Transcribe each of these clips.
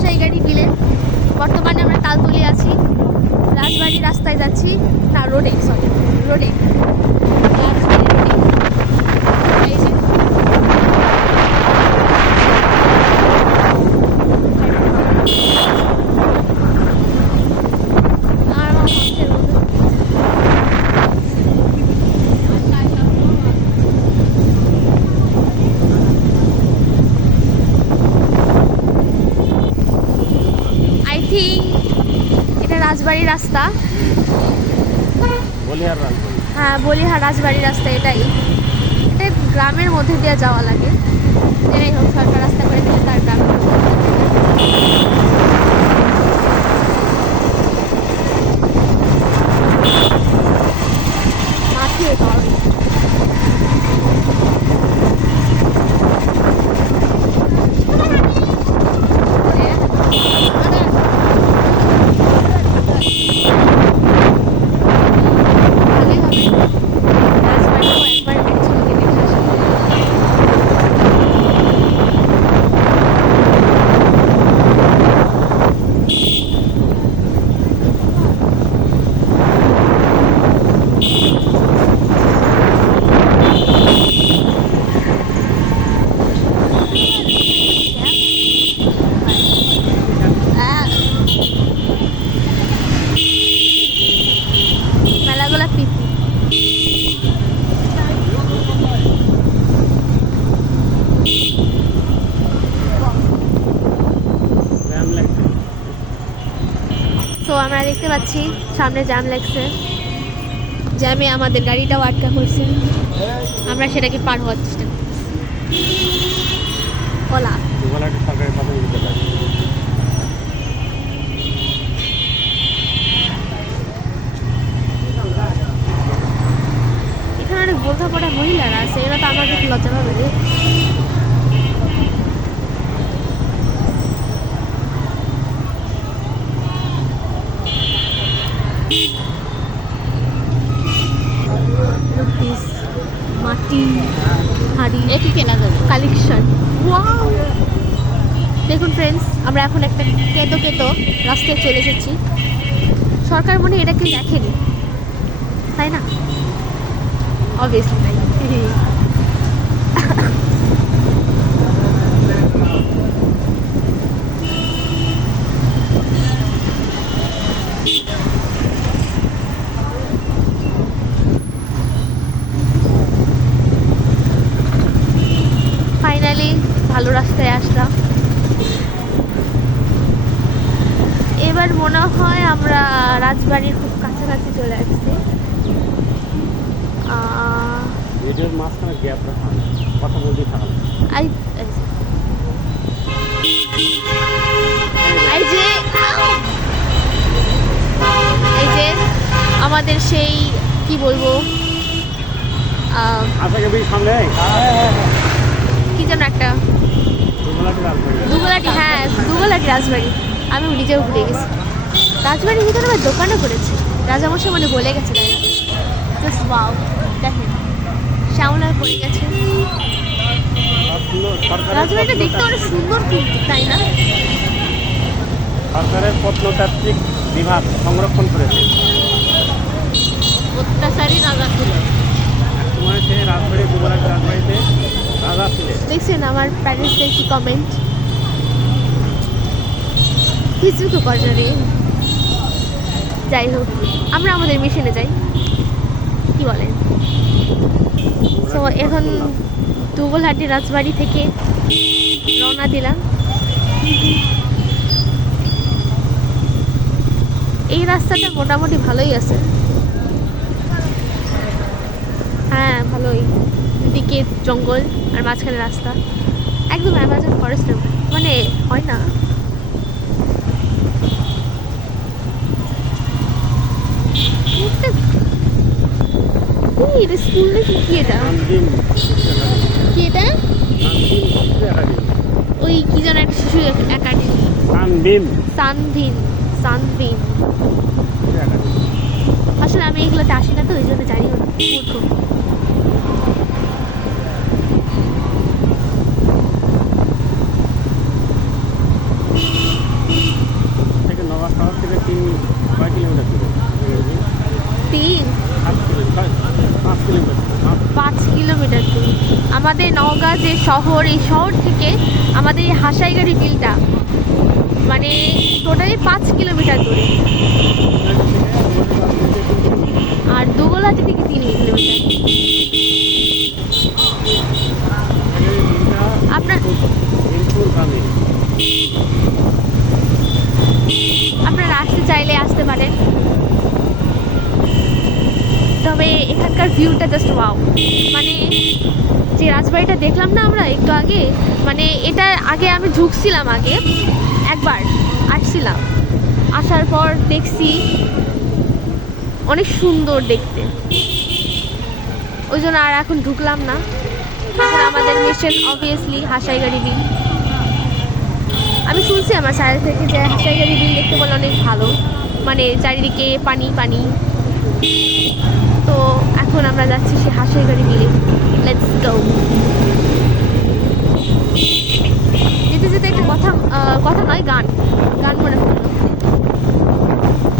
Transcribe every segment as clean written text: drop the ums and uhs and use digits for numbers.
কসাই গাড়ি মিলে বর্তমানে আমরা তালতলি আছি, রাজবাড়ি রাস্তায় যাচ্ছি, না রোডে, সরি রোডে, রাজবাড়ি রোডে। এই যে আই থিঙ্ক এটা রাজবাড়ি রাস্তা। হ্যাঁ, বলিহার রাজবাড়ি রাস্তা এটাই। এটা গ্রামের মধ্যে দিয়ে যাওয়া লাগে। যাই হোক, সরকার রাস্তা করে দিলে তার গ্রামের মধ্যে মাঠিয়ে যাওয়া মেলাগুলা প্রীতি। তো আমরা দেখতে পাচ্ছি সামনে জ্যাম লাগছে, জ্যামে আমাদের গাড়িটাও আটকা পড়ছে, আমরা সেটাকে পার হওয়ার চেষ্টা করছি। ওলা এখানে অনেক বোঝাপড়া মহিলারা আছে, এরা তো আমার দেখে লজ্জা পাবে রে। মাটি হাড়ি একই কেনা যাবে কালেকশন। ওয়াও, দেখুন ফ্রেন্ডস, আমরা এখন একটা কেতো কেতো রাস্তায় চলে এসেছি। সরকার মনে হয় এটাকে দেখেনি, তাই না? অবভিয়াসলি নাই। ফাইনালি ভালো রাস্তায় আসলাম। এবার মনে হয় আমরা রাজবাড়ির খুব কাছাকাছি চলে আসছি। ভিডিওর মাঝখানে গ্যাপ রাখা, কথা বলতে থাকা। এই যে আমাদের সেই কি বলবো, কি যেন একটা দুগলাটি, হ্যাঁ দুগলাটি রাজবাড়ি। আমি নিজেও ভুলে গেছি। রাজবাড়ির ভিতরে আবার দোকানও করেছে, রাজামশাই মানে বলে গেছে, তাই না? জাস্ট ওয়াও, দেখেন শ্যামলায় পড়ে গেছে। রাজবাড়িটা দেখতে অনেক সুন্দর কিন্তু, তাই না? সরকারের প্রত্নতাত্ত্বিক বিভাগ সংরক্ষণ করেছে। অত্যাচারী রাজা ছিল একসময় সে রাজবাড়ি, দুবলাটি রাজবাড়িতে রাজা ছিলেন। দেখছেন আমার প্যারেন্টসদের কি কমেন্ট, কিছু তো করে রে। যাই হোক, আমরা আমাদের মিশনে যাই, কি বলেন? তো এখন দুবলহাটি রাজবাড়ি থেকে রওনা দিলাম। এই রাস্তাটা মোটামুটি ভালোই আছে, হ্যাঁ ভালোই। দিকে জঙ্গল আর মাঝখানে রাস্তা, একদম অ্যামাজন ফরেস্টের মানে হয় না। এটা স্কুল নাকি কি? এটা কি? এটা ওই কি যেন একটা শিশু একাডেমি, সানভিন। আসলে আমি এগুলোতে আসি না, তো ওই জন্য জানিও না, মূর্খ। আমাদের নওগাঁ যে শহর, এই শহর থেকে আমাদের এই হাসাইগাড়ি বিলটা মানে টোটালি 5 কিলোমিটার দূরে, আর দুগলাটি থেকে 3 কিলোমিটার। আপনারা আসতে চাইলে আসতে পারেন, তবে এখানকার ভিউটা জাস্ট ওয়াও। মানে যে রাজবাড়িটা দেখলাম না আমরা একটু আগে, মানে এটা আগে আমি ঢুকছিলাম, আগে একবার আসছিলাম, আসার পর দেখছি অনেক সুন্দর দেখতে, ওই জন্য আর এখন ঢুকলাম না। এখন আমাদের মিশন অবভিয়াসলি হাসাইগাড়ি বিল। আমি শুনছি আমার স্যারের থেকে যে হাসাইগাড়ি বিল দেখতে বলে অনেক ভালো, মানে চারিদিকে পানি পানি। তো এখন আমরা যাচ্ছি সে হাসাইগাড়ি বিলে। Let's go. যেতে যেতে একটা কথা নয়, গান মনে হলো।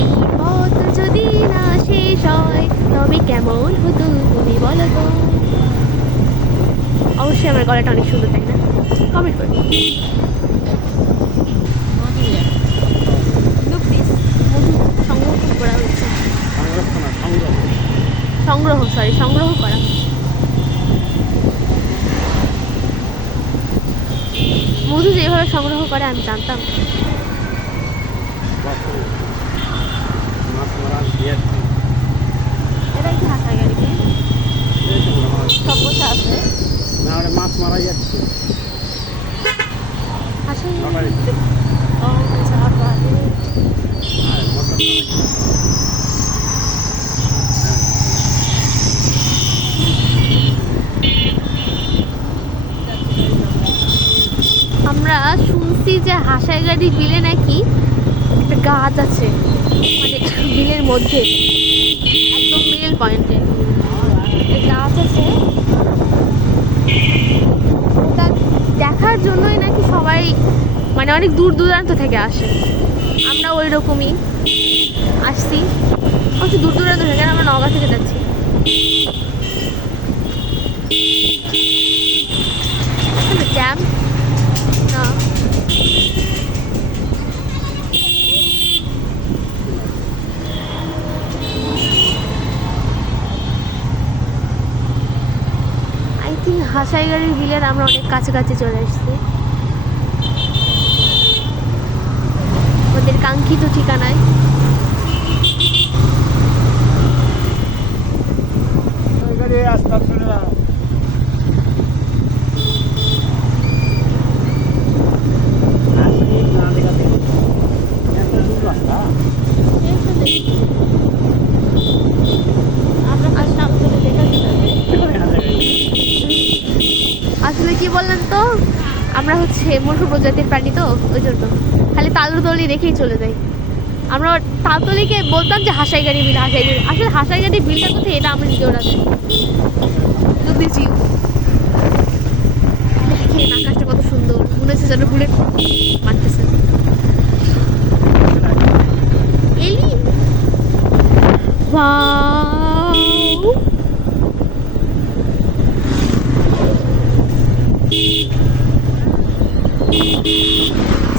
এই পথ যদি না শেষ হয় তবে কেমন হতো তুমি বলো তো। অবশ্যই আমার গলাটা অনেক সুন্দর, তাই না? কমেন্ট করুন। সংরক্ষণ করা হচ্ছে, সংগ্রহ করা। মধু যেভাবে সংগ্রহ করে আমি জানতাম। এটাই কি হাসাইগাড়ি বিল? সব বসে আছে মাছ মারা যাচ্ছে। হাসাইগাড়ি ও আচ্ছা, আমরা শুনছি যে হাসাইগাড়ি বিলে নাকি একটা গাছ আছে, মানে বিলের মধ্যে একদম মিডল পয়েন্টে গাছ আছে। ওটা দেখার জন্যই নাকি সবাই মানে অনেক দূর দূরান্ত থেকে আসে। আমরা ওই রকমই আসছি, অবশ্য দূর দূরান্ত থেকে, আমরা নওগাঁ থেকে যাচ্ছি। জ্যাম না, আই থিঙ্ক হাসাইগাড়ির বিলের আমরা অনেক কাছাকাছি চলে এসেছি, ওদের কাঙ্ক্ষিত ঠিকানায়। আসলে কি বললেন তো, আমরা হচ্ছে মূর্খ প্রজাতির প্রাণী, তো ওই জন্য খালি তালতলি রেখেই চলে যাই। আমরা তালতলিকে বলতাম যে হাসাইগাড়ি বিল, আসলে হাসাইগাড়ি বিলটা কোথায় এটা আমরা নিজেও না জানি। দেখেন আকাশটা কত সুন্দর, মনে হচ্ছে যেন বুলেট মারতেছে। এলি ওয়াও,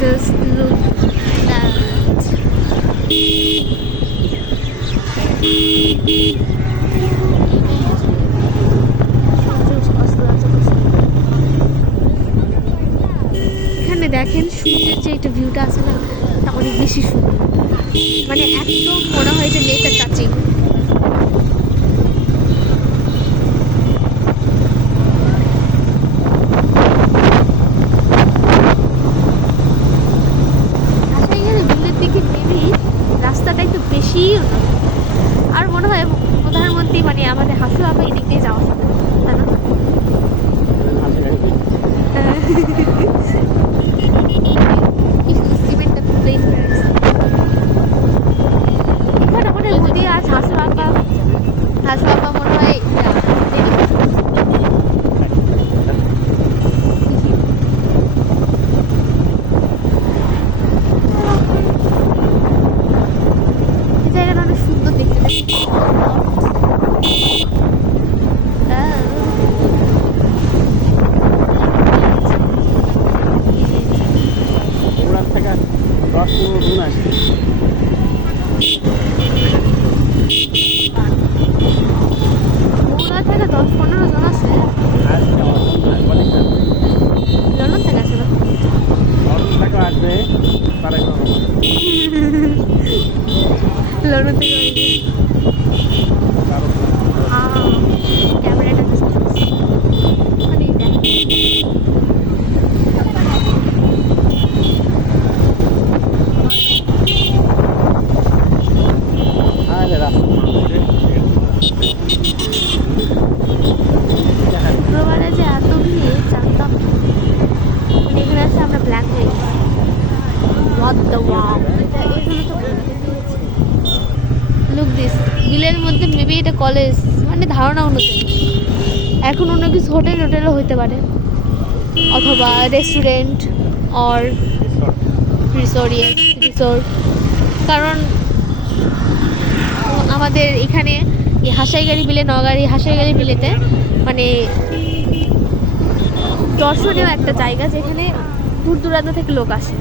just look at এখানে দেখেন সূর্যের যে একটা ভিউটা আছে না, তা অনেক বেশি সুন্দর, মানে একদম মনে হয় যে নেচার টাচিং। রাস্তাটা একটু বেশি, আর মনে হয় প্রধানমন্ত্রী মানে আমাদের হাসু আপা এদিক দিয়ে যাওয়া যাবে, তাই না? এখানে মানে নদী আর হাসু মানে এখানে আসলে আমরা ব্ল্যাক হয়ে গেছি। What the wow! Look this. বিলের মধ্যে মেবি এটা কলেজ, মানে ধারণা অনুযায়ী এখন অন্য কিছু হোটেলও হইতে পারে, অথবা রেস্টুরেন্ট অর রিসোর্ট। কারণ আমাদের এখানে এই হাসাইগাড়ি বিলে, নগাড়ি হাসাইগাড়ি বিলেতে মানে দর্শনীয় একটা জায়গা, যেখানে দূর দূরান্ত থেকে লোক আসে।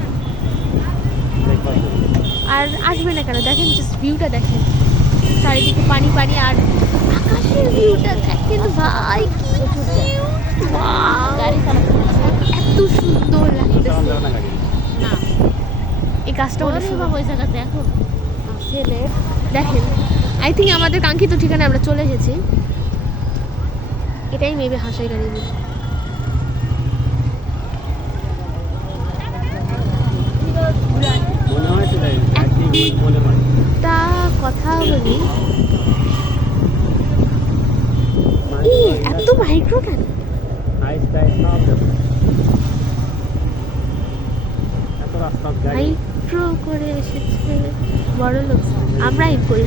আর আসবে না কেন, দেখেন জাস্ট ভিউটা দেখেন, চারিদিকে পানি পানি, আর আকাশের ভিউটা দেখেন ভাই, কি wow! এত সুন্দর লাগতেছে। এই গাছটা অনেক সুন্দর। দেখেন, আই থিঙ্ক আমাদের কাঙ্ক্ষিত ঠিকানায় আমরা চলে এসেছি। এটাই মেবি হাসাইগাড়ি বিল। একটা কথা বলি, এত মাইক্রো কেন? মাইক্রো করে এসেছে বড় লোক, আমরা ইন করি।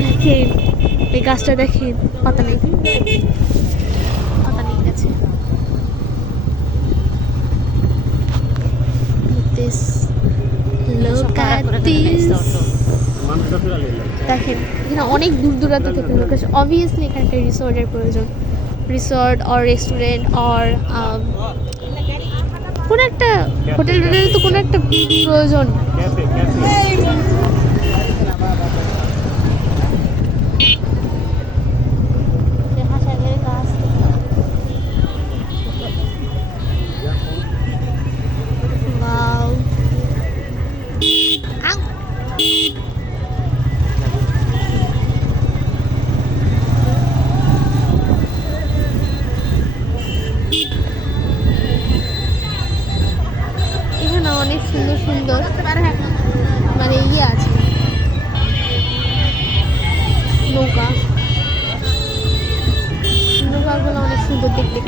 দেখেন এই গাছটা, দেখেন পাতা নেই গাছে। This look at this. দেখেন এখানে অনেক দূর দূরান্ত থেকে লোক আসে। অবভিয়াসলি এখানে একটা রিসোর্টের প্রয়োজন, রিসোর্ট অর রেস্টুরেন্ট অর কোনো একটা হোটেল তো কোনো একটা প্রয়োজন। অনেক সুন্দর সুন্দর মানে ইয়ে আছে, নৌকাগুলো অনেক সুন্দর দেখতে,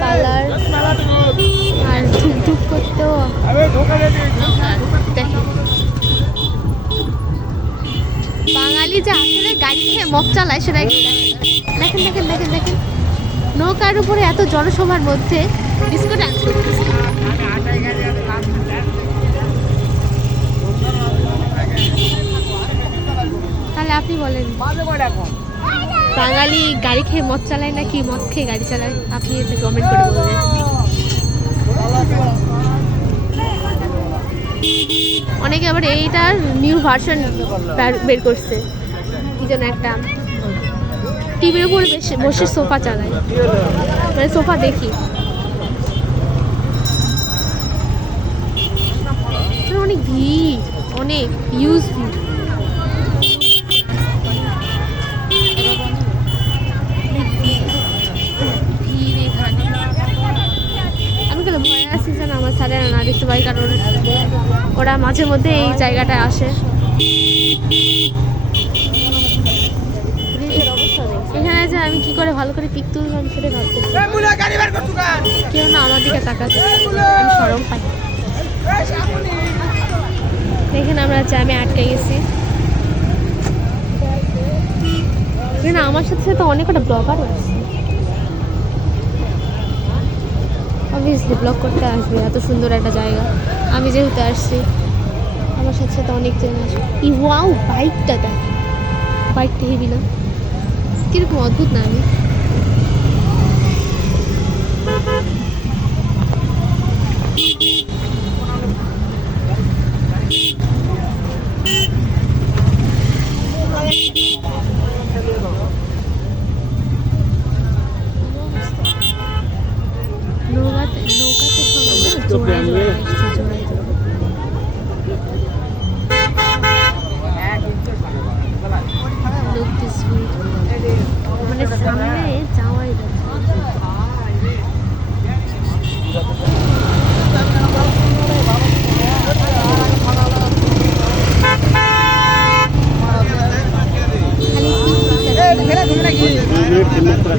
কালার আর ঝুকঝুক করতেও। বাঙালি যে আসলে গাড়ি খেয়ে মদ চালায় সেটা দেখেন দেখেন দেখেন দেখেন। নৌকার উপরে এত জনসভার মধ্যে ডিস্কো ডান্স করতেছে। তাহলে আপনি বলেন, বাঙালি গাড়ি খেয়ে মদ চালায় নাকি মদ খেয়ে গাড়ি চালায়? আপনি এতে কমেন্ট করে বলবেন। অনেকে আবার এইটার নিউ ভার্সন বের করছে, কি যেন একটা টিভির উপরে বসে সোফা চালায়, মানে সোফা দেখি। অনেক ভিড়, অনেক ইউজ ভিড়। আমি কেন ভয়ে আসছি যেন আমার স্যারেরা না দেখতে পাই, কারণ ওরা মাঝে মধ্যে এই জায়গাটায় আসে। এখানে যে আমি কি করে ভালো করে পিক তুললাম সেটা ভাবতেছি, কেউ না আমার দিকে তাকাতে, আমি শরম পাই। এখানে আমরা জ্যামে আটকে গেছি। এখানে আমার সাথে সাথে অনেক কটা ব্লগারও আছে, অবভিয়াসলি ব্লগ করতে আসবে, এত সুন্দর একটা জায়গা। আমি যেহেতু আসছি, আমার সাথে সাথে অনেকজন আসবে। ওয়াও, বাইকটা দেখ, বাইকটা হেবি না? কিরকম অদ্ভুত না? আমি নৌকাতে জোড়ায় জোড়ায় আসছে, জোড়ায় জোড়ায়। Look this way. মানে সামনে যাওয়াই যাচ্ছে। মিনিট 3 মিনিট করে।